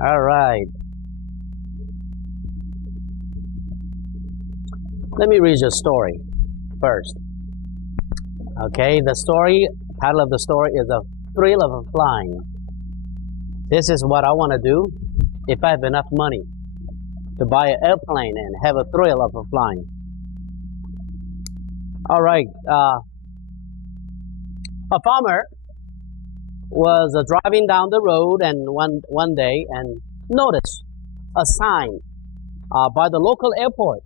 All right. Let me read your story first. Okay, the title of the story is The Thrill of Flying. This is what I want to do if I have enough money to buy an airplane and have a thrill of flying. All right. A farmer was driving down the road and one day and noticed a sign by the local airport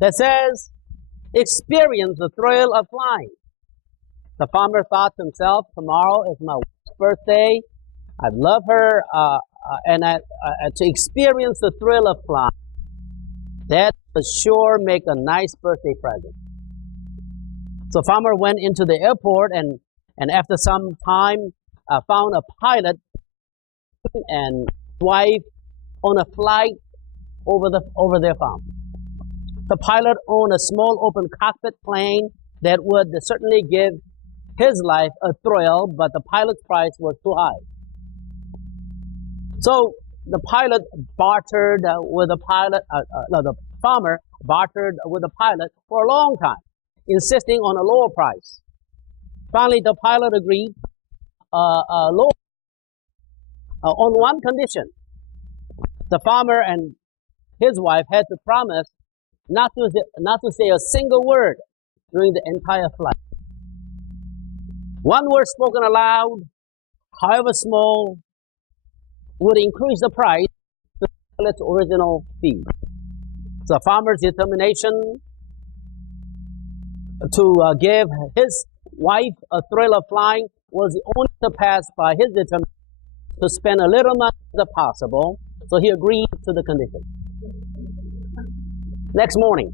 that says, "Experience the thrill of flying." The farmer thought to himself, tomorrow is my wife's birthday. I'd love her to experience the thrill of flying. That would sure make a nice birthday present. So farmer went into the airport and after some time found a pilot and wife on a flight over their farm. The pilot owned a small open cockpit plane that would certainly give his life a thrill, but the pilot's price was too high. So the pilot bartered with the farmer bartered with the pilot for a long time, insisting on a lower price. Finally, the pilot agreed on one condition. The farmer and his wife had to promise not to say a single word during the entire flight. One word spoken aloud, however small, would increase the price to the pilot's original fee. The farmer's determination to give his wife a thrill of flying was only surpassed by his determination to spend a little money as possible, so he agreed to the condition. Next morning,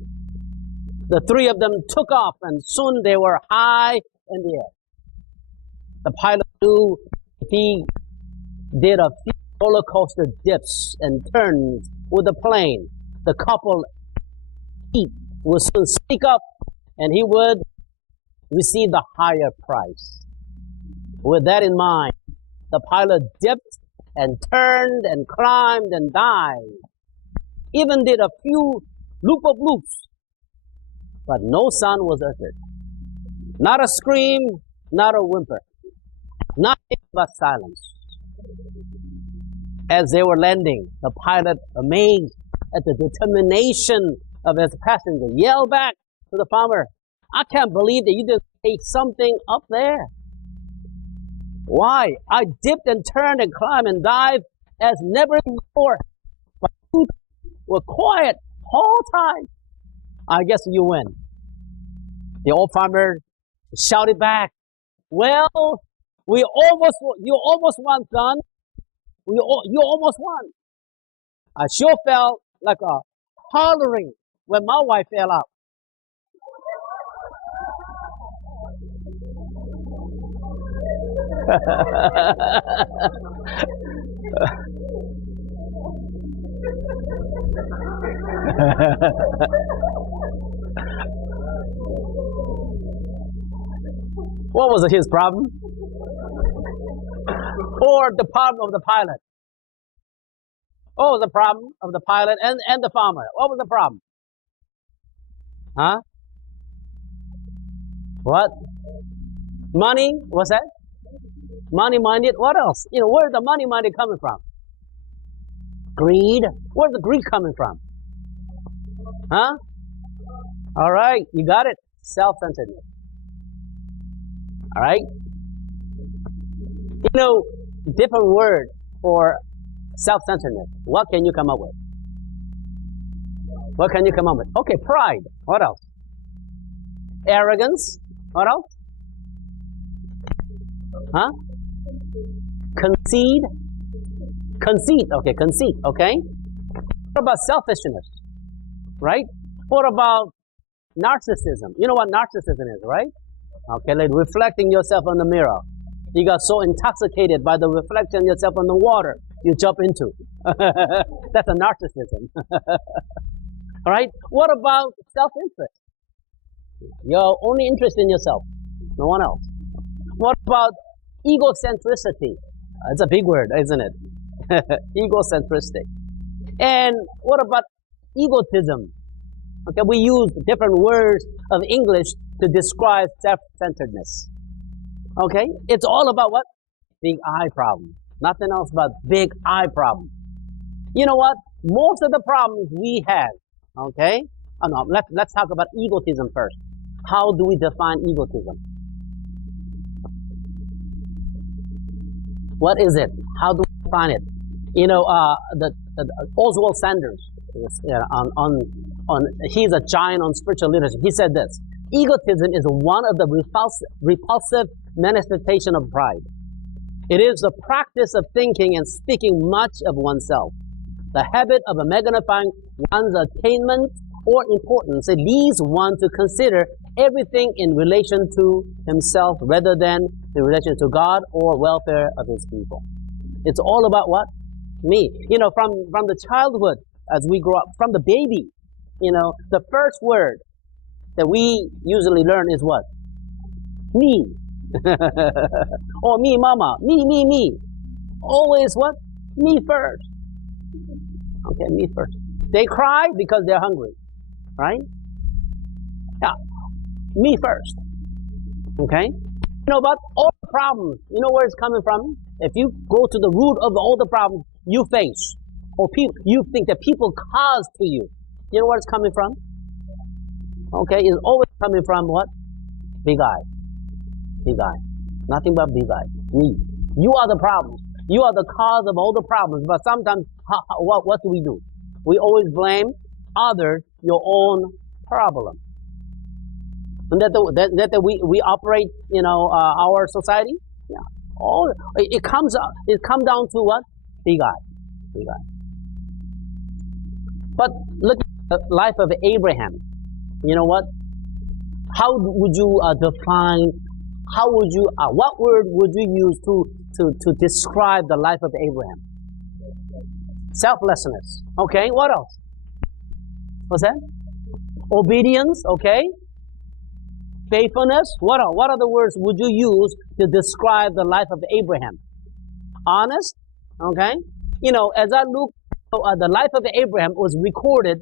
the three of them took off, and soon they were high in the air. The pilot knew if he did a few roller coaster dips and turns with the plane, the couple would soon speak up, and he would receive the higher price. With that in mind, the pilot dipped and turned and climbed and dived, even did a few loop-of-loops, but no sound was uttered. Not a scream, not a whimper, nothing but silence. As they were landing, the pilot, amazed at the determination of his passenger, yelled back to the farmer, "I can't believe that you didn't take something up there. Why? I dipped and turned and climbed and dived as never before, but you were quiet all time. I guess you win." The old farmer shouted back, "Well, you almost won, son. You almost won. I sure felt like hollering when my wife fell out." What was his problem? Or the problem of the pilot? What was the problem of the pilot and the farmer? What was the problem? Huh? What? Money? What's that? Money-minded? What else? Where's the money-minded coming from? Greed? Where's the greed coming from? Huh? All right, you got it. Self-centeredness. All right? Different word for self-centeredness. What can you come up with? What can you come up with? Okay, pride. What else? Arrogance. What else? Huh? Conceit. Okay, conceit. Okay. What about selfishness? Right? What about narcissism? You know what narcissism is, right? Okay, like reflecting yourself in the mirror. You got so intoxicated by the reflection of yourself in the water you jump into. That's a narcissism. All right? What about self-interest? You're only interested in yourself, no one else. What about egocentricity? It's a big word, isn't it? Egocentristic. And what about egotism? Okay, we use different words of English to describe self-centeredness. Okay, it's all about what? Big I problem. Nothing else but big I problem. You know what? Most of the problems we have, okay? Oh no, let's talk about egotism first. How do we define egotism? What is it? How do we define it? You know, the Oswald Sanders, he's a giant on spiritual leadership. He said this: egotism is one of the repulsive manifestation of pride. It is the practice of thinking and speaking much of oneself. The habit of magnifying one's attainment or importance. It leads one to consider everything in relation to himself rather than in relation to God or welfare of his people. It's all about what? Me. You know, from the childhood, as we grow up, from the baby, you know, the first word that we usually learn is what? Me. Or me, mama. Me. Always what? Me first. Okay, me first. They cry because they're hungry, right? Yeah, me first. Okay? You know, but all the problems, you know where it's coming from? If you go to the root of all the problems you face, or you think that people cause to you, you know where it's coming from? Okay, it's always coming from what? Big I. Big I. Nothing but big I. Me. You are the problems. You are the cause of all the problems. But sometimes, what do? We always blame others, your own problem. And that we operate, you know, our society. Yeah. All it comes down to what? Big I. Big I. But look at the life of Abraham. You know what? How would you define? How would you? What word would you use to describe the life of Abraham? Selflessness. Okay. What else? What's that? Obedience. Okay. Faithfulness. What else? What other words would you use to describe the life of Abraham? Honest. Okay. You know, as I look, the life of Abraham was recorded,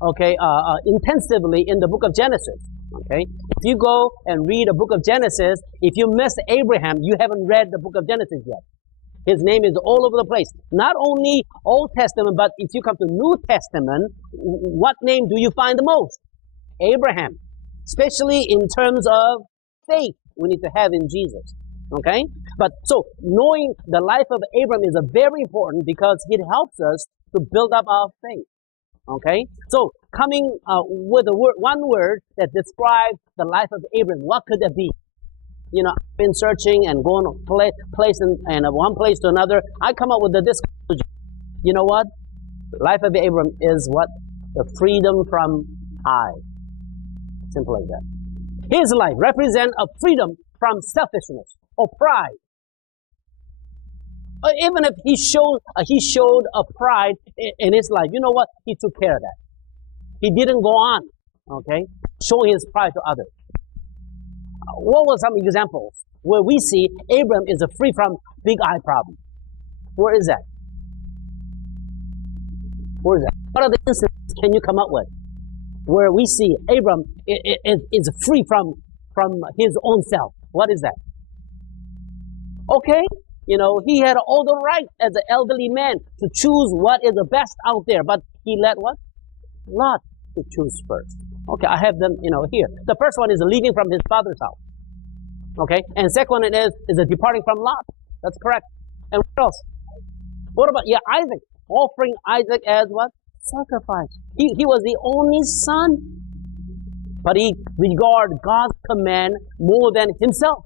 okay, intensively in the book of Genesis. Okay. If you go and read a book of Genesis, if you miss Abraham, you haven't read the book of Genesis yet. His name is all over the place. Not only Old Testament, but if you come to New Testament, what name do you find the most? Abraham. Especially in terms of faith we need to have in Jesus. Okay? But so knowing the life of Abraham is very important because it helps us to build up our faith. Okay? So coming with one word that describes the life of Abraham, what could that be? You know, I've been searching and going to place and one place to another. I come up with this conclusion. You know what? The life of Abraham is what? The freedom from I. Simple as that. His life represents a freedom from selfishness or pride. Even if he showed a pride in his life, you know what? He took care of that. He didn't go on, okay, showing his pride to others. What were some examples where we see Abraham is free from big I problem? Where is that? Where is that? What other instances can you come up with where we see Abraham is free from his own self? What is that? Okay, you know, he had all the right as an elderly man to choose what is the best out there, but he let what? Lot to choose first. Okay, I have them, you know, here. The first one is leaving from his father's house. Okay, and second one is departing from Lot. That's correct. And what else? What about Isaac? Offering Isaac as what? Sacrifice. He was the only son, but he regarded God's command more than himself.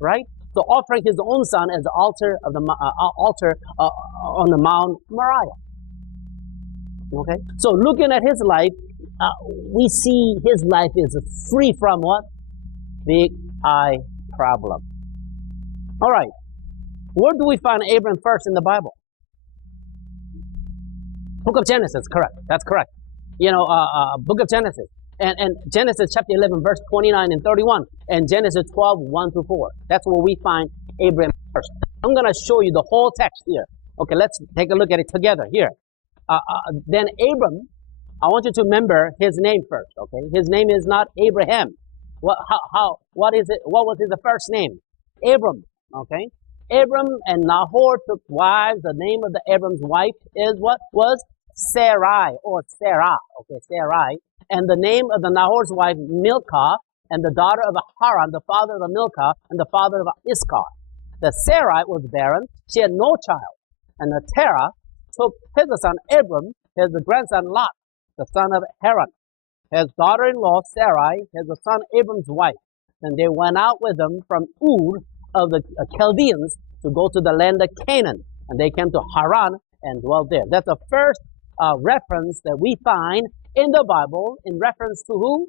Right? So offering his own son as the altar on the Mount Moriah. Okay. So looking at his life, we see his life is free from what? Big I problem. All right. Where do we find Abraham first in the Bible? Book of Genesis, correct. That's correct. You know, Book of Genesis. And Genesis chapter 11, verse 29 and 31. And Genesis 12, 1 to 4. That's where we find Abraham first. I'm going to show you the whole text here. Okay, let's take a look at it together here. Then Abram, I want you to remember his name first, okay? His name is not Abraham. What is it? What was his first name? Abram, okay? Abram and Nahor took wives. The name of the Abram's wife is what? Was Sarai or Sarah, okay, Sarai. And the name of the Nahor's wife, Milcah, and the daughter of Haran, the father of Milcah, and the father of Iscah. The Sarai was barren. She had no child. And the Terah took his son Abram, his grandson Lot, the son of Haran, his daughter-in-law Sarai, his son Abram's wife. And they went out with them from Ur of the Chaldeans to go to the land of Canaan. And they came to Haran and dwelt there. That's the first reference that we find in the Bible in reference to who?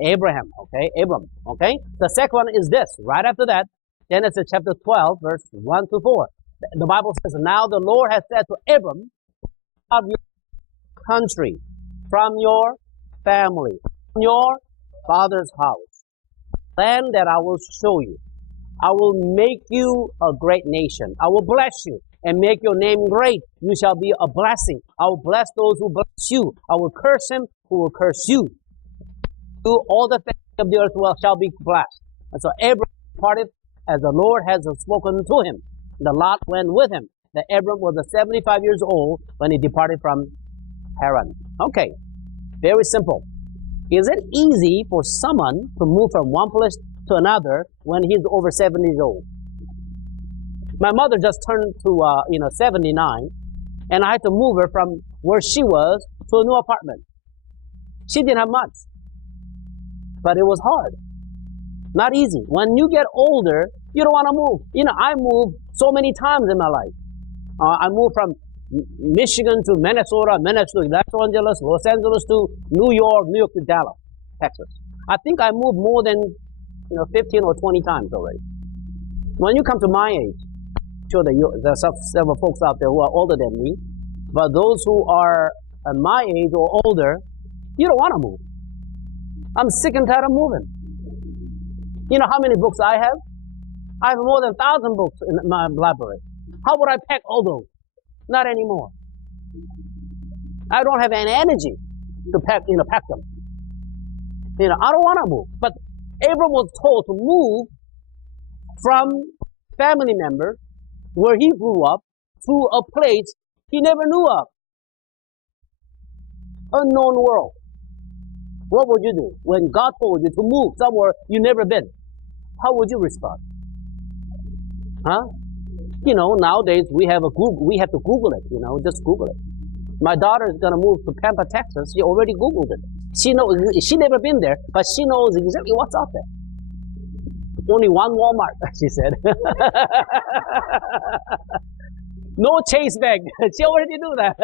Abraham, okay? Abram, okay? The second one is this, right after that, Genesis chapter 12, verse 1 to 4. The Bible says, now the Lord has said to Abram, of your country, from your family, from your father's house, land that I will show you. I will make you a great nation. I will bless you and make your name great. You shall be a blessing. I will bless those who bless you. I will curse him who will curse you. All the families of the earth shall be blessed. And so Abram departed as the Lord has spoken to him. The Lot went with him. The Abram was 75 years old when he departed from Haran. Okay, very simple. Is it easy for someone to move from one place to another when he's over 70 years old? My mother just turned to 79, and I had to move her from where she was to a new apartment. She didn't have much, but it was hard. Not easy. When you get older, you don't want to move. I moved so many times in my life. I moved from Michigan to Minnesota, Minnesota to Los Angeles, Los Angeles to New York to Dallas, Texas. I think I moved more than 15 or 20 times already. When you come to my age, I'm sure that there are several folks out there who are older than me, but those who are my age or older, you don't want to move. I'm sick and tired of moving. You know how many books I have? I have more than 1,000 books in my library. How would I pack all those? Not anymore. I don't have any energy to pack them. I don't want to move. But Abram was told to move from family members where he grew up to a place he never knew of. Unknown world. What would you do when God told you to move somewhere you've never been? How would you respond? Huh? Nowadays we have we have to Google it, just Google it. My daughter is going to move to Pampa, Texas. She already Googled it. She never been there, but she knows exactly what's out there. Only one Walmart, she said. No Chase bag. She already knew that.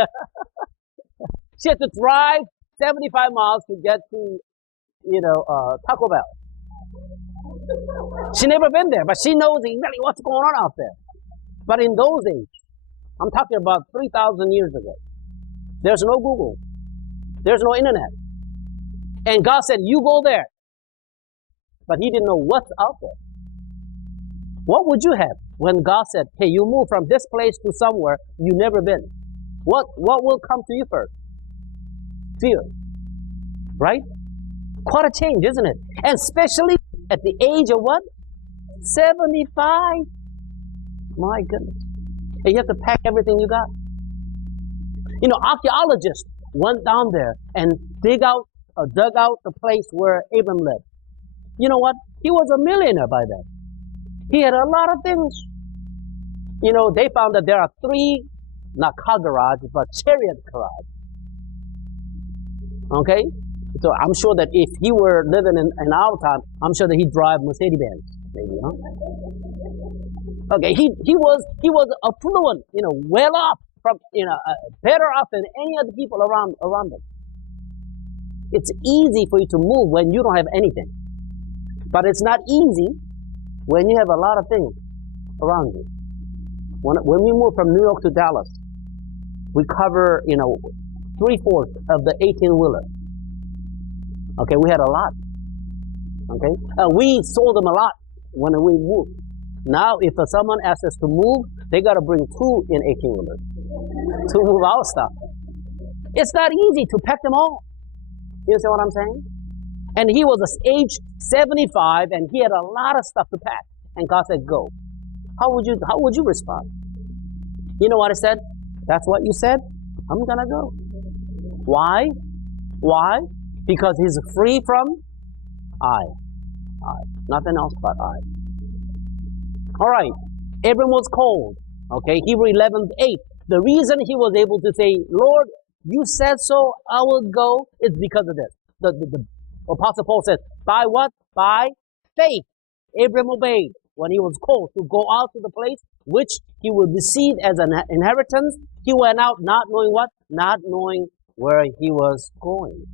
She had to drive 75 miles to get to, Taco Bell. She never been there, but she knows exactly what's going on out there. But in those days, I'm talking about 3,000 years ago, there's no Google. There's no internet. And God said, you go there. But he didn't know what's out there. What would you have when God said, hey, you move from this place to somewhere you've never been? What will come to you first? Fear. Right? Quite a change, isn't it? And especially at the age of what? 75. My goodness. And you have to pack everything you got. Archaeologists went down there and dug out the place where Abram lived. You know what? He was a millionaire by then. He had a lot of things. They found that there are 3, not car garages, but chariot garages. Okay? So I'm sure that if he were living in our time, I'm sure that he'd drive Mercedes-Benz, maybe, huh? Okay, he was affluent, well off, from better off than any other people around him. It's easy for you to move when you don't have anything, but it's not easy when you have a lot of things around you. When we moved from New York to Dallas, we cover 3/4 of the 18-wheeler. Okay, we had a lot. Okay, we sold them a lot when we moved. Now, if someone asks us to move, they got to bring two in 18-wheelers to move our stuff. It's not easy to pack them all. You see what I'm saying? And he was age 75, and he had a lot of stuff to pack. And God said, go. How would you respond? You know what I said? That's what you said? I'm going to go. Why? Why? Because he's free from I. Nothing else but I. All right. Abram was cold. Okay, Hebrew 11:8. The reason he was able to say, Lord, you said so, I will go, it's because of this. The Apostle Paul says, by what? By faith. Abram obeyed when he was called to go out to the place which he would receive as an inheritance. He went out not knowing what? Not knowing where he was going.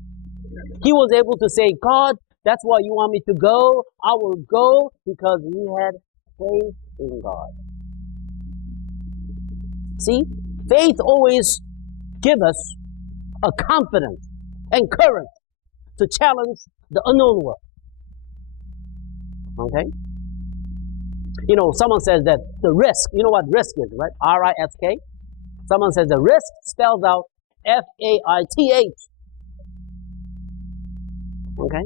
He was able to say, God, that's why you want me to go. I will go because he had faith in God. See, faith always gives us a confidence and courage to challenge the unknown world. Okay? You know, someone says that the risk, you know what risk is, right? R-I-S-K. Someone says the risk spells out F-A-I-T-H. Okay?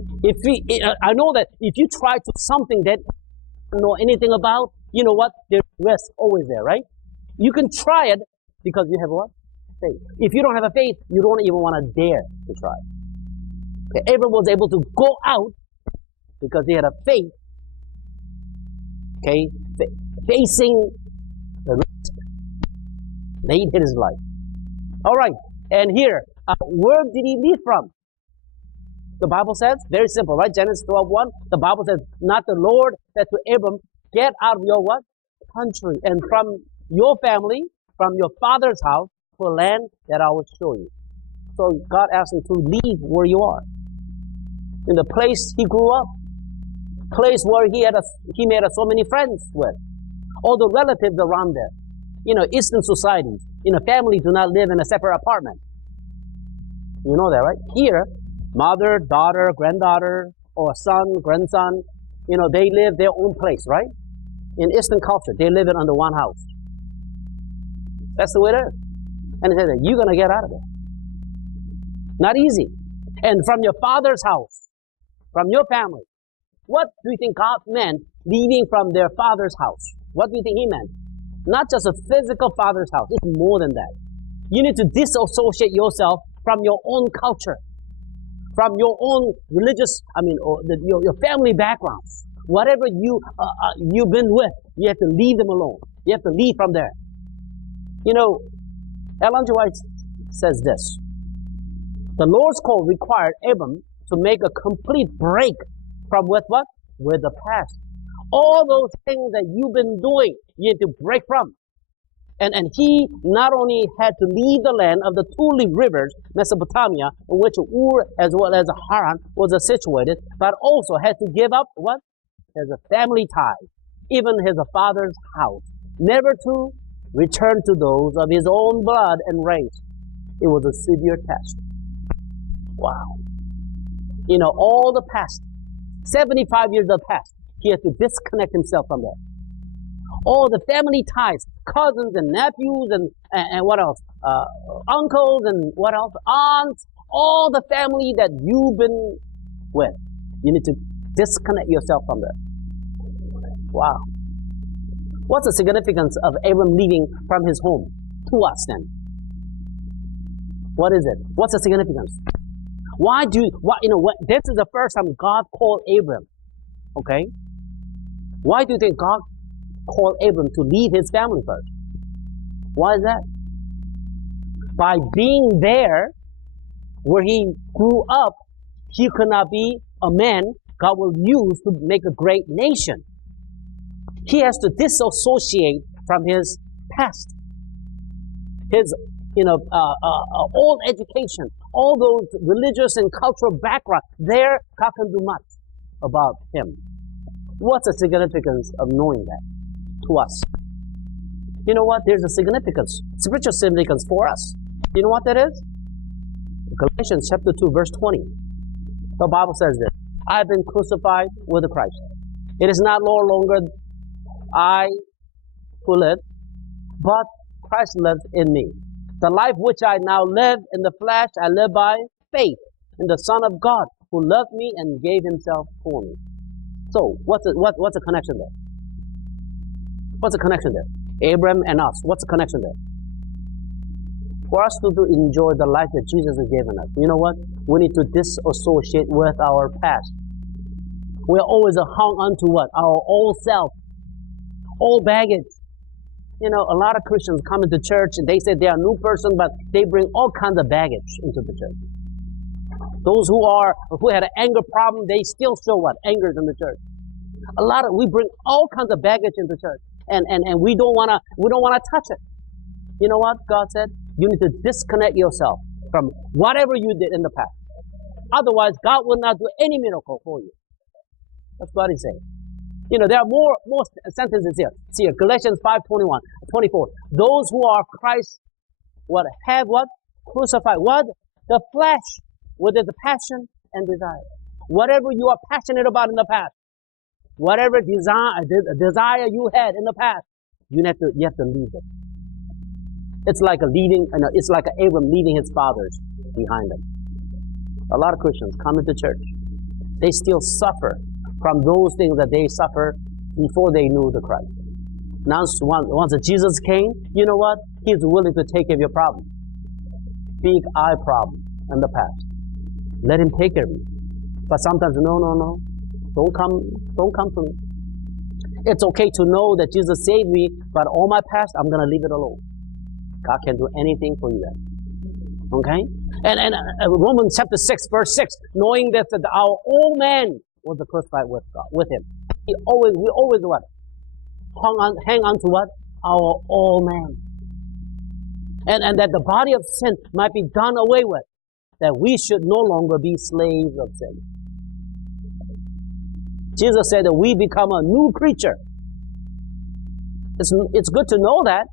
I know that if you try to something that you don't know anything about, you know what? There's risk always there, right? You can try it because you have what? Faith. If you don't have a faith, you don't even want to dare to try. Okay, Abram was able to go out because he had a faith. Okay, facing the risk. Laid his life. All right, and here, where did he leave from? The Bible says, very simple, right? Genesis 12:1. The Bible says, not the Lord said to Abram, get out of your what? Country and from your family, from your father's house, to a land that I will show you. So God asked him to leave where you are. In the place he grew up. Place where he made so many friends with. All the relatives around there. You know, Eastern societies. You know, families do not live in a separate apartment. You know that, right? Here, mother, daughter, granddaughter, or son, grandson, you know, they live their own place, right? In Eastern culture, they live it under one house. That's the way it is. And he said, you're going to get out of there. Not easy. And from your father's house, from your family, what do you think God meant leaving from their father's house? What do you think he meant? Not just a physical father's house. It's more than that. You need to disassociate yourself from your own culture, from your own religious, your family backgrounds. Whatever you've been with, you have to leave them alone. You have to leave from there. You know, Ellen G. White says this. The Lord's call required Abram to make a complete break from with what? With the past. All those things that you've been doing, you need to break from. And he not only had to leave the land of the two rivers, Mesopotamia, in which Ur as well as Haran was situated, but also had to give up what? His family ties, even his father's house, never to return to those of his own blood and race. It was a severe test. Wow. You know, all the past, 75 years of past, he had to disconnect himself from that. All the family ties, cousins and nephews and what else? Uncles and what else? Aunts, all the family that you've been with. You need to disconnect yourself from that. Wow. What's the significance of Abram leaving from his home to us then? What is it? What's the significance? This is the first time God called Abram. Okay? Why do you think God called Abram to leave his family first? Why is that? By being there, where he grew up, he could not be a man God will use to make a great nation. He has to disassociate from his past, his old education, all those religious and cultural background. There, God can do much about him. What's the significance of knowing that to us? You know what? There's a significance, spiritual significance for us. You know what that is? Galatians chapter 2, verse 20. The Bible says this. I have been crucified with Christ. It is not no longer I who live, but Christ lives in me. The life which I now live in the flesh, I live by faith in the Son of God who loved me and gave himself for me. So, what's the connection there? What's the connection there? Abraham and us. What's the connection there? For us to enjoy the life that Jesus has given us, you know what? We need to disassociate with our past. We are always hung on to what? Our old self, old baggage. You know, a lot of Christians come into church and they say they are a new person, but they bring all kinds of baggage into the church. Those who had an anger problem, they still show what? Anger in the church. We bring all kinds of baggage into church, and we don't wanna touch it. You know what? God said, you need to disconnect yourself from whatever you did in the past. Otherwise, God will not do any miracle for you. That's what He's saying. You know, there are more sentences here. See here, Galatians 5:21, 24. Those who are Christ, have crucified the flesh with its passion and desire. Whatever you are passionate about in the past, whatever desire you had in the past, you have to leave it. It's like it's like Abram leaving his fathers behind him. A lot of Christians come into church. They still suffer from those things that they suffered before they knew the Christ. Now, once Jesus came, you know what? He's willing to take care of your problem. Big eye problem in the past. Let Him take care of you. But sometimes, no. Don't come to me. It's okay to know that Jesus saved me, but all my past, I'm going to leave it alone. God can do anything for you then. Okay? And Romans chapter 6, verse 6, knowing that our old man was crucified with God, with Him. We always what? Hang on to what? Our old man. And that the body of sin might be done away with. That we should no longer be slaves of sin. Jesus said that we become a new creature. It's good to know that,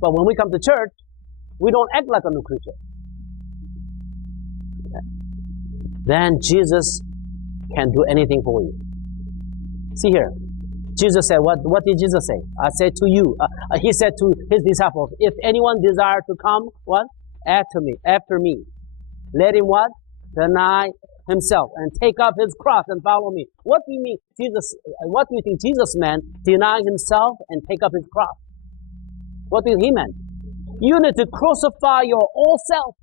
but when we come to church, we don't act like a new creature. Okay. Then Jesus can do anything for you. See here, Jesus said, what did Jesus say? I said to you, He said to His disciples, if anyone desire to come, after me, let him deny himself and take up his cross and follow me. What do you mean, Jesus? What do you think Jesus meant? Denying himself and take up his cross. What do He meant? You need to crucify your old self,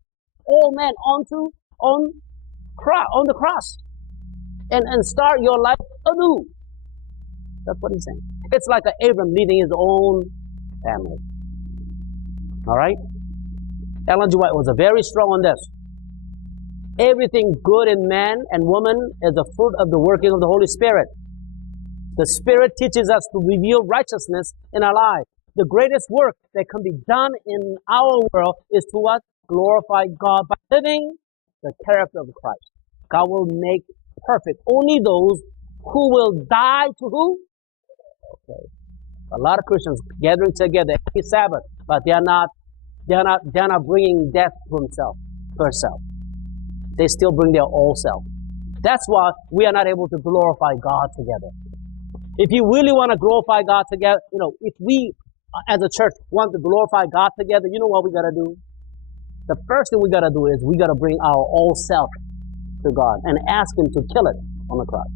old man, on the cross, and start your life anew. That's what He's saying. It's like Abram leaving his own family. All right. Ellen G. White was very strong on this. Everything good in man and woman is the fruit of the working of the Holy Spirit. The Spirit teaches us to reveal righteousness in our lives. The greatest work that can be done in our world is to glorify God by living the character of Christ. God will make perfect only those who will die to who? Okay. A lot of Christians gathering together every Sabbath, but they're not bringing death to herself. They still bring their old self. That's why we are not able to glorify God together. If you really want to glorify God together, if we as a church want to glorify God together, you know what we got to do? The first thing we got to do is we got to bring our old self to God and ask Him to kill it on the cross.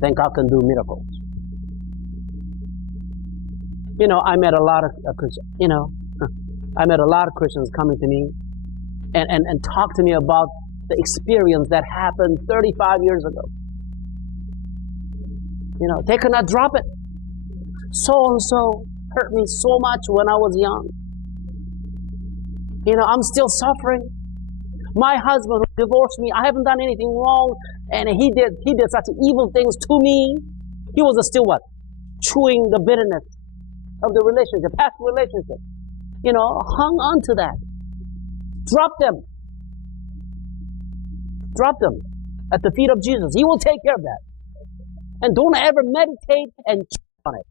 Then God can do miracles. I met a lot of Christians. I met a lot of Christians coming to me and talk to me about the experience that happened 35 years ago. They could not drop it. So-and-so hurt me so much when I was young. I'm still suffering. My husband who divorced me, I haven't done anything wrong, and he did such evil things to me. He was still chewing the bitterness of the relationship, past relationship. Hung on to that. Drop them at the feet of Jesus. He will take care of that. And don't ever meditate and chew on it,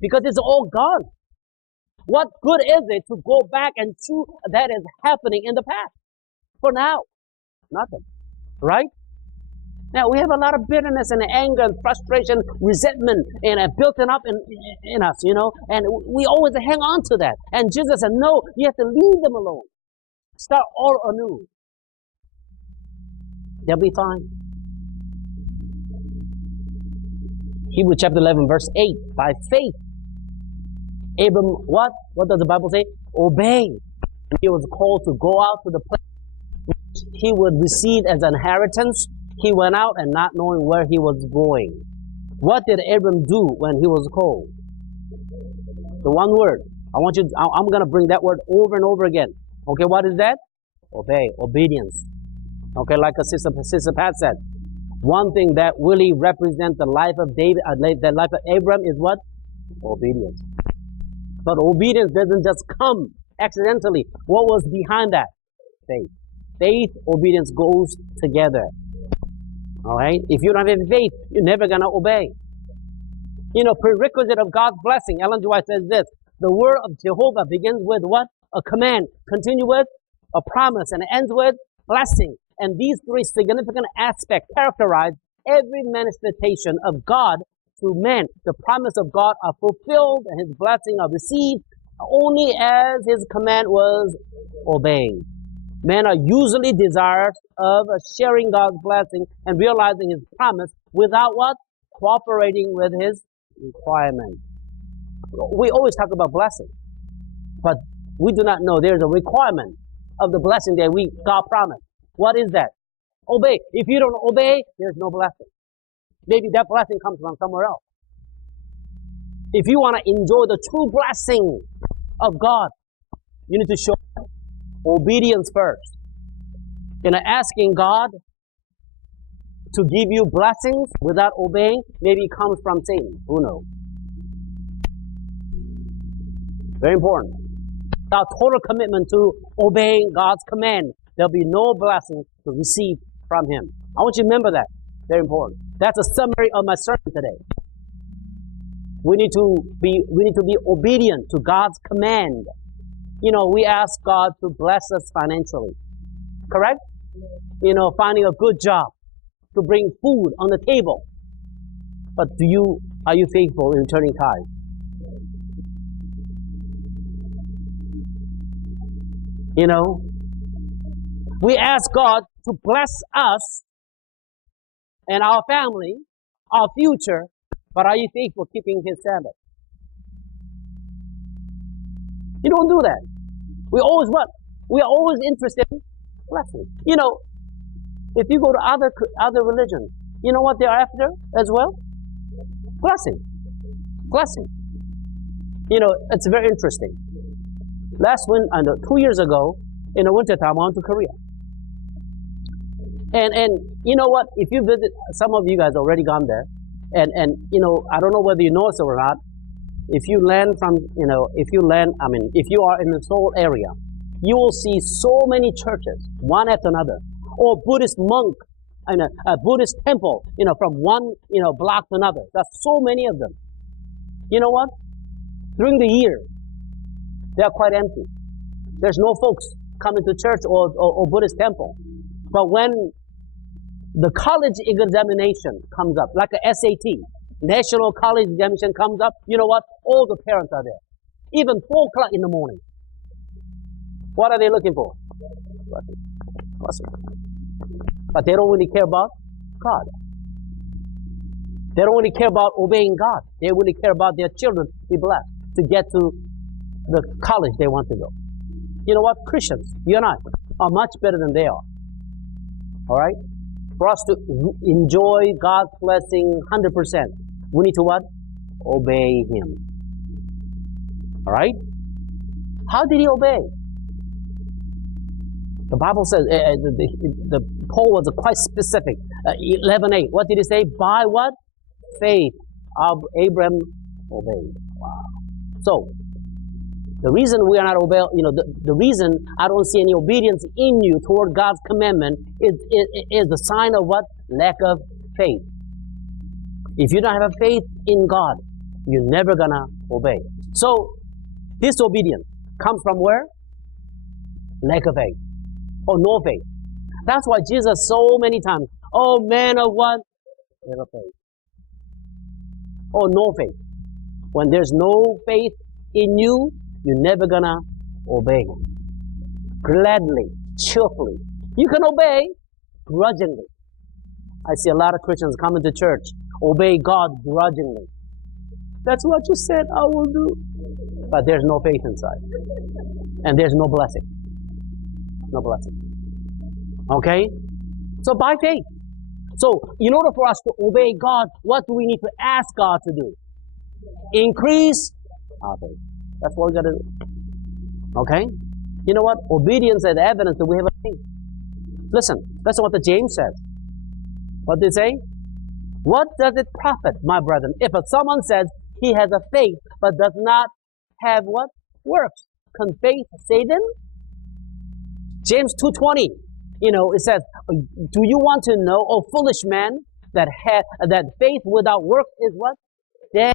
because it's all gone. What good is it to go back and chew that is happening in the past? For now, nothing. Right? Now, we have a lot of bitterness and anger and frustration, resentment, and built up in us, and we always hang on to that. And Jesus said, no, you have to leave them alone. Start all anew. They'll be fine. Hebrews chapter 11, verse 8. By faith, Abram, what? What does the Bible say? Obey. He was called to go out to the place which he would receive as an inheritance. He went out and not knowing where he was going. What did Abram do when he was called? The one word. I'm going to bring that word over and over again. Okay, what is that? Obey, obedience. Okay, like Sister Pat said, one thing that really represents the life of David, the life of Abram is what? Obedience. But obedience doesn't just come accidentally. What was behind that? Faith. Faith, obedience goes together. All right? If you don't have faith, you're never going to obey. Prerequisite of God's blessing. Ellen G. White says this. The word of Jehovah begins with what? A command. Continue with a promise. And ends with blessing. And these three significant aspects characterize every manifestation of God to men. The promise of God are fulfilled and his blessing are received only as his command was obeyed. Men are usually desirous of sharing God's blessing and realizing his promise without what? Cooperating with his requirement. We always talk about blessing, but we do not know there's a requirement of the blessing that God promised. What is that? Obey. If you don't obey, there's no blessing. Maybe that blessing comes from somewhere else. If you want to enjoy the true blessing of God, you need to show obedience first. Asking God to give you blessings without obeying, maybe it comes from Satan. Who knows? Very important. Our total commitment to obeying God's command, there'll be no blessing to receive from him. I want you to remember that. Very important. That's a summary of my sermon today. We need to be obedient to God's command. We ask God to bless us financially. Correct? Finding a good job to bring food on the table. But are you faithful in returning tithes? We ask God to bless us and our family, our future, but are you faithful keeping his Sabbath? You don't do that. We always what? We are always interested in blessing. If you go to other religions, you know what they're after as well? Blessing. Blessing. It's very interesting. 2 years ago, in the wintertime, I went to Korea. And you know what? If you visit, some of you guys already gone there, and I don't know whether you know it or not. If you land if you are in the Seoul area, you will see so many churches, one after another, or Buddhist monk and a Buddhist temple, from one block to another. There's so many of them. You know what? During the year, they are quite empty. There's no folks coming to church or Buddhist temple. But when the college examination comes up, like a SAT, National College Examination comes up, you know what? All the parents are there. Even 4 o'clock in the morning. What are they looking for? Blessing. But they don't really care about God. They don't really care about obeying God. They really care about their children be blessed to get to the college they want to go. You know what? Christians, you and I, are much better than they are. All right? For us to enjoy God's blessing 100%, we need to what? Obey him. All right? How did he obey? The Bible says, the Paul was quite specific. 11:8. What did he say? By what? Faith of Abraham obeyed. Wow. So, the reason we are not obeying, the reason I don't see any obedience in you toward God's commandment is the sign of what? Lack of faith. If you don't have faith in God, you're never gonna obey. So, disobedience comes from where? Lack of faith. Or no faith. That's why Jesus so many times Oh, man of what? Little faith. Oh, no faith. When there's no faith in you, you're never gonna obey Him. Gladly, cheerfully. You can obey grudgingly. I see a lot of Christians coming to church, obey God grudgingly. That's what you said I will do. But there's no faith inside. And there's no blessing. No blessing. Okay? So by faith. So in order for us to obey God, what do we need to ask God to do? Increase our faith. That's what we got to do. Okay? You know what? Obedience is evidence that we have a faith. Listen what the James says. What did it say? What does it profit, my brethren, if someone says he has a faith but does not have what? Works. Can faith save him? James 2:20. It says, do you want to know, O foolish man, that faith without works is what? Dead.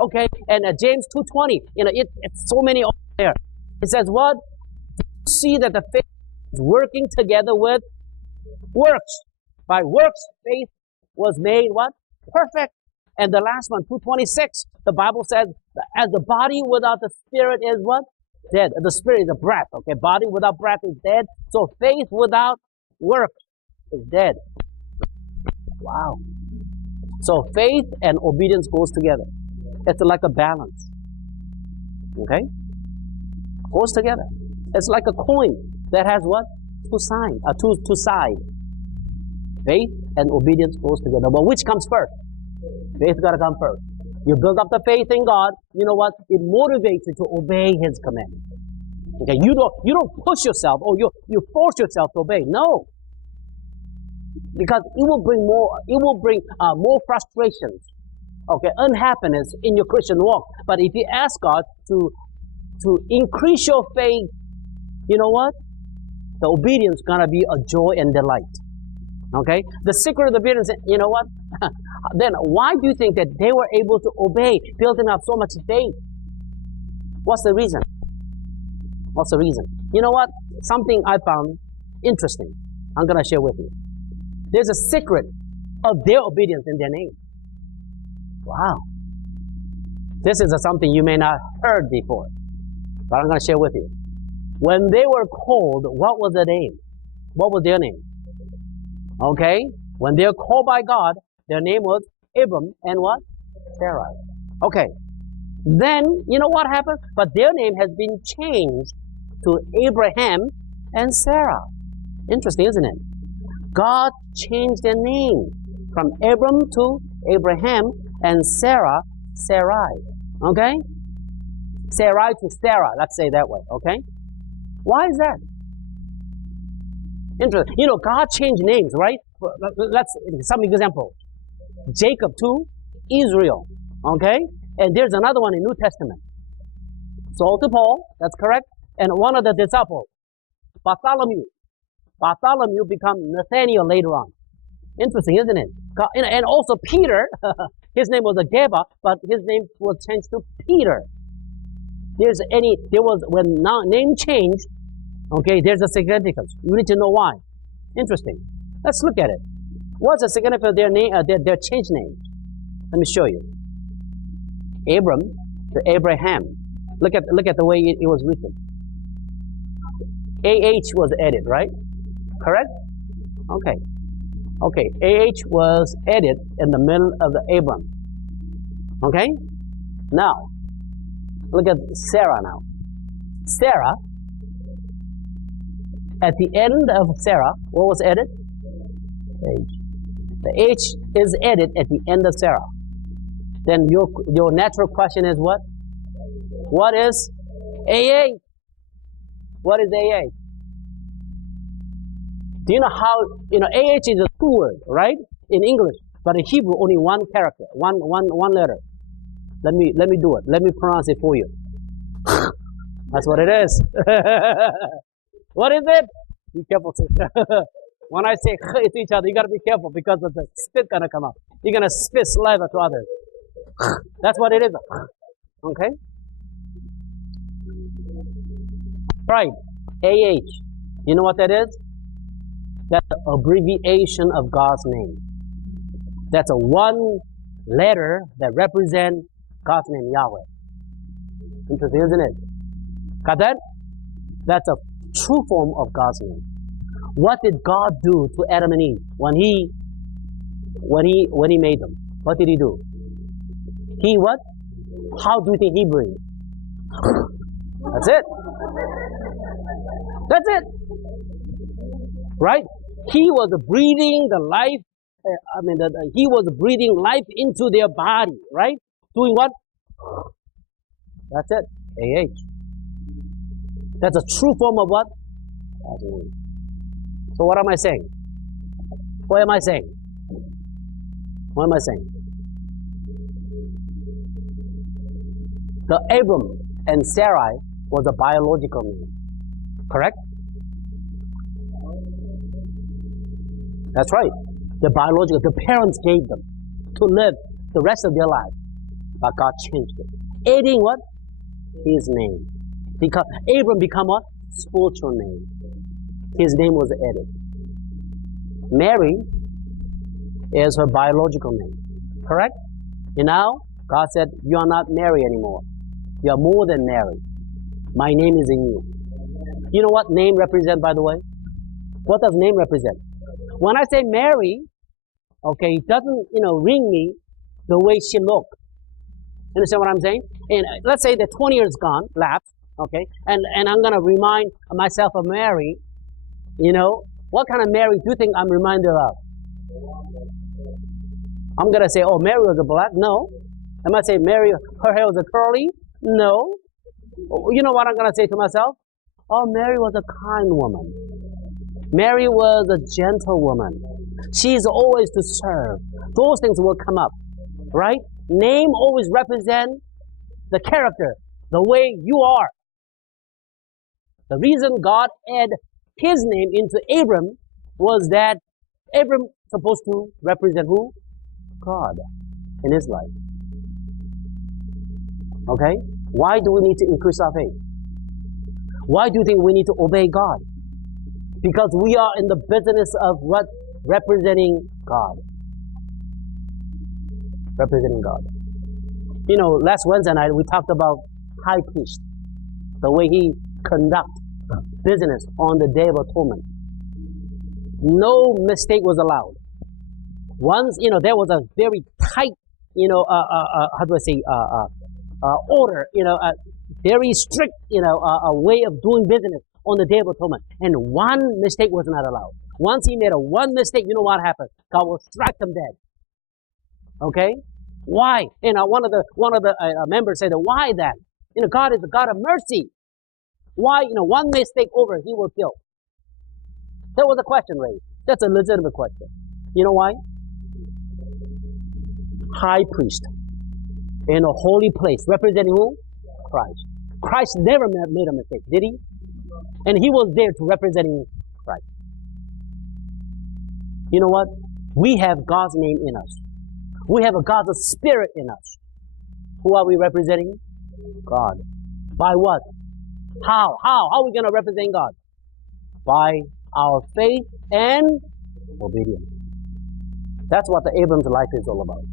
Okay, and James 2:20, it's so many over there. It says what? See that the faith is working together with works. By works, faith was made what? Perfect. And the last one, 2:26, the Bible says, as the body without the spirit is what? Dead. The spirit is a breath. Okay, body without breath is dead. So faith without works is dead. Wow. So faith and obedience goes together. It's like a balance. Okay? Goes together. It's like a coin that has what? Two sides. Faith and obedience goes together. But which comes first? Faith got to come first. You build up the faith in God. You know what? It motivates you to obey His commandments. Okay, you don't push yourself. Oh, you force yourself to obey. No, because it will bring more frustrations. Okay, unhappiness in your Christian walk. But if you ask God to increase your faith, you know what? The obedience is gonna be a joy and delight. Okay, the secret of the obedience. You know what? Then why do you think that they were able to obey, building up so much faith? What's the reason? What's the reason? You know what? Something I found interesting. I'm going to share with you. There's a secret of their obedience in their name. Wow. This is something you may not have heard before, but I'm going to share with you. When they were called, what was their name? What was their name? Okay? When they were called by God, their name was Abram and what? Sarah. Okay. Then, you know what happened? But their name has been changed to Abraham and Sarah. Interesting, isn't it? God changed their name from Abram to Abraham and Sarah, Sarai. Okay? Sarai to Sarah, let's say that way. Okay? Why is that? Interesting. God changed names, right? Let's some example. Jacob to Israel. Okay? And there's another one in New Testament. Saul to Paul, that's correct. And one of the disciples, Bartholomew. Bartholomew become Nathaniel later on. Interesting, isn't it? And also Peter, his name was Agaba, but his name was changed to Peter. When name changed, okay, there's a significance. You need to know why. Interesting. Let's look at it. What's the significance of their name? Their changed names. Let me show you. Abram to Abraham. Look at the way it was written. AH was added, right? Correct? Okay. Okay. AH was added in the middle of the Abram. Okay? Now, look at Sarah now. Sarah, at the end of Sarah, what was added? H. The H is added at the end of Sarah. Then your natural question is what? What is AA? What is AA? Do you know how, AH is a two word, right? In English, but in Hebrew only one character, one letter. Let me do it. Let me pronounce it for you. That's what it is. What is it? Be careful. When I say to each other, you got to be careful because of the spit gonna come out. You're gonna spit saliva to others. That's what it is. Okay? Right. AH. You know what that is? That's the abbreviation of God's name. That's a one letter that represents God's name, Yahweh. Interesting, isn't it? Got that? That's a true form of God's name. What did God do to Adam and Eve when he made them? What did he do? He what? How do you think he breathed? That's it. That's it. Right? He was breathing the life. He was breathing life into their body. Right? Doing what? That's it. AH. That's a true form of what? So what am I saying? What am I saying? What am I saying? The Abram and Sarai was a biological name. Correct? That's right. The biological, the parents gave them to live the rest of their life. But God changed it. Adding what? His name. Because Abram became what? Spiritual name. His name was added. Mary is her biological name. Correct? And now, God said, you are not Mary anymore. You are more than Mary. My name is in you. You know what name represents, by the way? What does name represent? When I say Mary, okay, it doesn't, ring me the way she looked. Understand what I'm saying? And let's say that 20 years gone, lapsed, okay, and I'm going to remind myself of Mary, what kind of Mary do you think I'm reminded of? I'm going to say, oh, Mary was a black? No. Am I say Mary, her hair was a curly? No. You know what I'm going to say to myself? Oh, Mary was a kind woman. Mary was a gentle woman. She's always to serve. Those things will come up, right? Name always represents the character, the way you are. The reason God added his name into Abram was that Abram supposed to represent who? God in his life. Okay? Why do we need to increase our faith? Why do you think we need to obey God? Because we are in the business of what? Representing God. Representing God. Last Wednesday night we talked about high priest, the way he conducts business on the Day of Atonement. No mistake was allowed. Once, there was a very tight, order, very strict, a way of doing business on the Day of Atonement. And one mistake was not allowed. Once he made one mistake, you know what happened? God will strike them dead. Okay? Why? One of the members said, why that? God is a God of mercy. Why? One mistake over, he will kill. That was a question raised. That's a legitimate question. You know why? High priest in a holy place, representing who? Christ. Christ never made a mistake, did he? And he was there to representing Christ. You know what? We have God's name in us. We have a God's spirit in us. Who are we representing? God. By what? How? How are we going to represent God? By our faith and obedience. That's what the Abram's life is all about.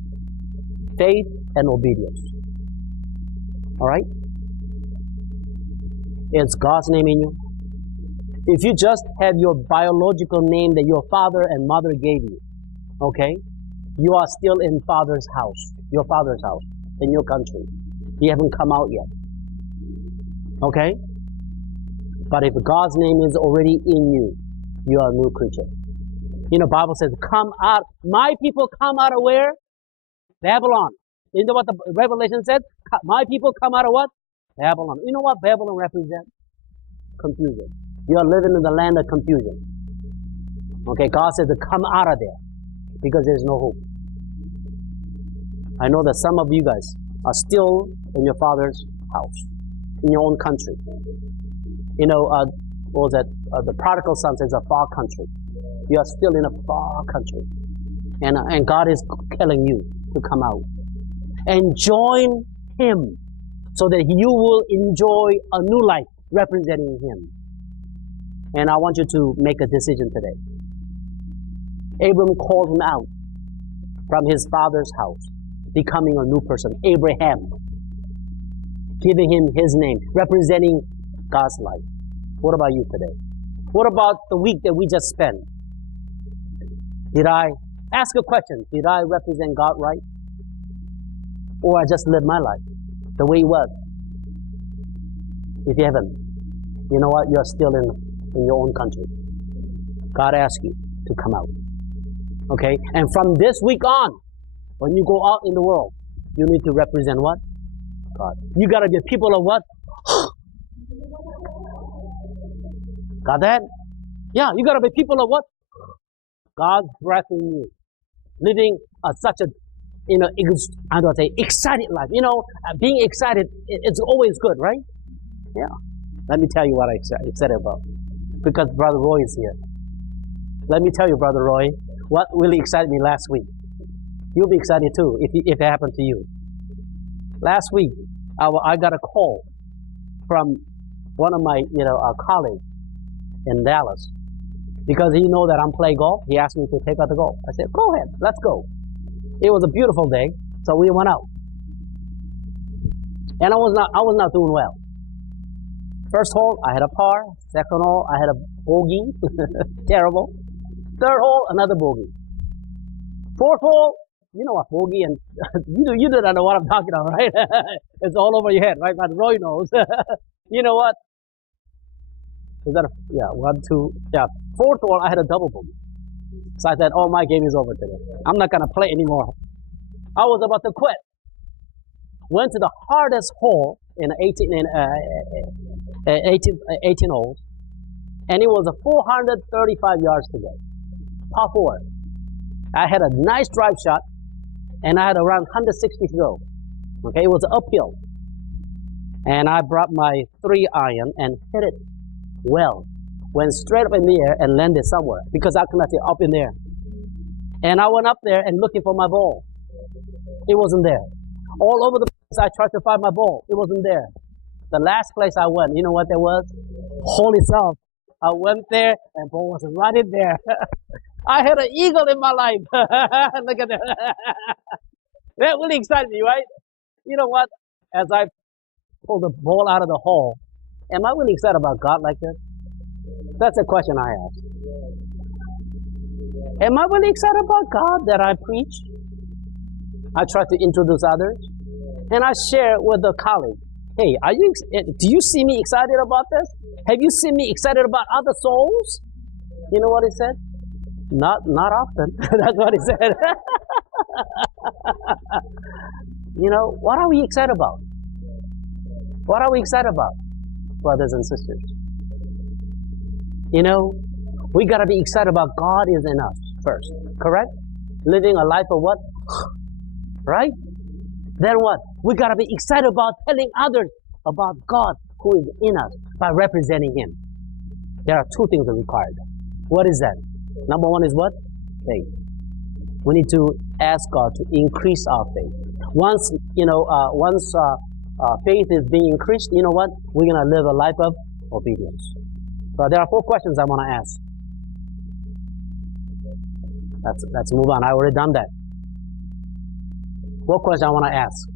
Faith and obedience. Alright? Is God's name in you? If you just have your biological name that your father and mother gave you, okay, you are still in father's house, your father's house, in your country. You haven't come out yet. Okay? But if God's name is already in you, you are a new creature. Bible says, come out, my people come out of where? Babylon. You know what the Revelation said? My people come out of what? Babylon. You know what Babylon represents? Confusion. You are living in the land of confusion. Okay, God says to come out of there because there's no hope. I know that some of you guys are still in your father's house, in your own country. What was that? The prodigal son says a far country. You are still in a far country. And God is telling you to come out and join him so that you will enjoy a new life representing him. And I want you to make a decision today. Abram called him out from his father's house, becoming a new person, Abraham, giving him his name, representing God's life. What about you today? What about the week that we just spent? Did I ask a question? Did I represent God right? Or I just lived my life the way it was? If you haven't, you know what? You're still in your own country. God asks you to come out. Okay? And from this week on, when you go out in the world, you need to represent what? God. You gotta be people of what? Got that? Yeah, you gotta be people of what? God's breath in you. Living such a, how do I say, excited life. Being excited, it's always good, right? Yeah. Let me tell you what I'm excited about. Because Brother Roy is here. Let me tell you, Brother Roy, what really excited me last week. You'll be excited too if it happened to you. Last week, I got a call from one of my colleagues in Dallas, because he know that I'm playing golf. He asked me to take out the golf. I said, go ahead, let's go. It was a beautiful day, so we went out. And I was not doing well. First hole, I had a par. Second hole, I had a bogey. Terrible. Third hole, another bogey. Fourth hole, you know what bogey and you don't know what I'm talking about, right? It's all over your head, right? But Roy knows. You know what? Is that fourth hole, I had a double bogey. So I said, oh, my game is over today. I'm not going to play anymore. I was about to quit. Went to the hardest hole in 18 holes, and it was a 435 yards to go. Par 4. I had a nice drive shot, and I had around 160 to go. Okay, it was uphill. And I brought my 3-iron and hit it well. Went straight up in the air and landed somewhere, because I could not see up in there. And I went up there and looking for my ball. It wasn't there. All over the place I tried to find my ball. It wasn't there. The last place I went, you know what there was? Hole itself. I went there and ball was right in there. I had an eagle in my life. Look at that. That really excited me, right? You know what? As I pulled the ball out of the hole, am I really excited about God like this? That's a question I ask. Am I really excited about God that I preach? I try to introduce others, and I share with a colleague. Hey, do you see me excited about this? Have you seen me excited about other souls? You know what he said? Not often. That's what he said. What are we excited about? What are we excited about, brothers and sisters? We got to be excited about God is in us first, correct? Living a life of what? Right? Then what? We got to be excited about telling others about God who is in us by representing Him. There are two things required. What is that? Number one is what? Faith. We need to ask God to increase our faith. Once faith is being increased, you know what? We're going to live a life of obedience. So there are 4 questions I want to ask. Let's move on. I already done that. 4 questions I want to ask.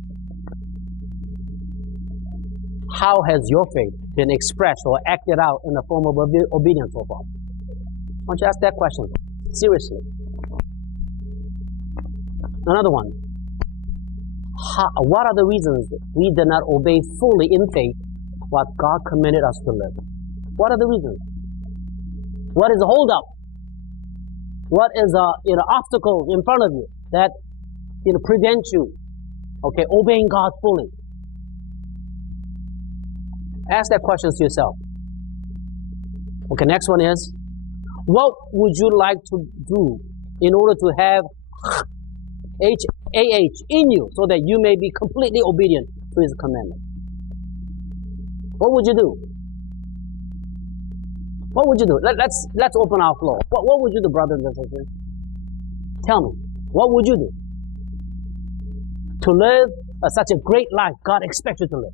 How has your faith been expressed or acted out in the form of obedience so far? I want you to ask that question seriously. Another one. What are the reasons we did not obey fully in faith what God commanded us to live? What are the reasons? What is a holdup? What is obstacles in front of you that prevent you, obeying God fully? Ask that question to yourself. Okay, next one is, what would you like to do in order to have HAH in you so that you may be completely obedient to His commandment? What would you do? What would you do? Let's open our floor. What would you do, brothers and sisters? Tell me, what would you do to live such a great life God expects you to live?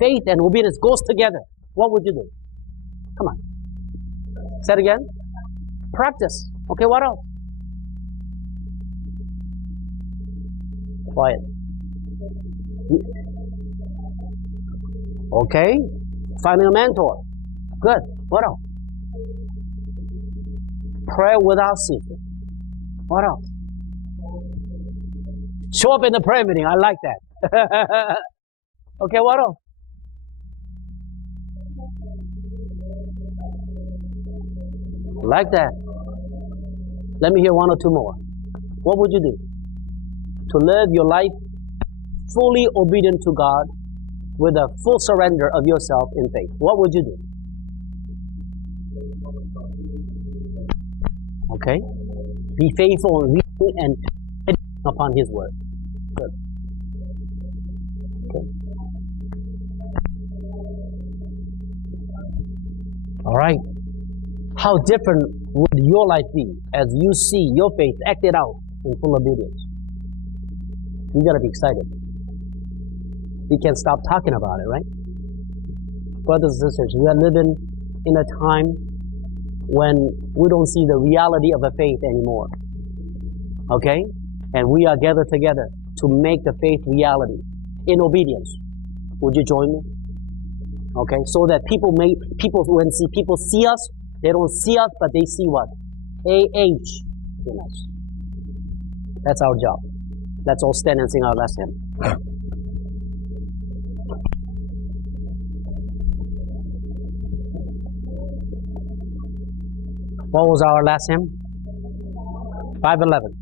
Faith and obedience goes together. What would you do? Come on. Say it again. Practice. Okay, what else? Quiet. Okay, finding a mentor. Good. What else? Pray without ceasing. What else? Show up in the prayer meeting. I like that. Okay, what else? Like that. Let me hear one or two more. What would you do? To live your life fully obedient to God with a full surrender of yourself in faith. What would you do? Okay? Be faithful in reading and meditating upon His Word. Good. Okay. All right. How different would your life be as you see your faith acted out in full obedience? You gotta be excited. We can't stop talking about it, right? Brothers and sisters, we are living in a time when we don't see the reality of a faith anymore. Okay? And we are gathered together to make the faith reality in obedience. Would you join me? Okay? So that people when people see us, they don't see us, but they see what? AH in us. That's our job. Let's all stand and sing our last hymn. What was our last hymn? 511.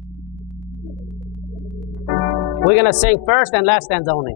We're going to sing first and last stanza only.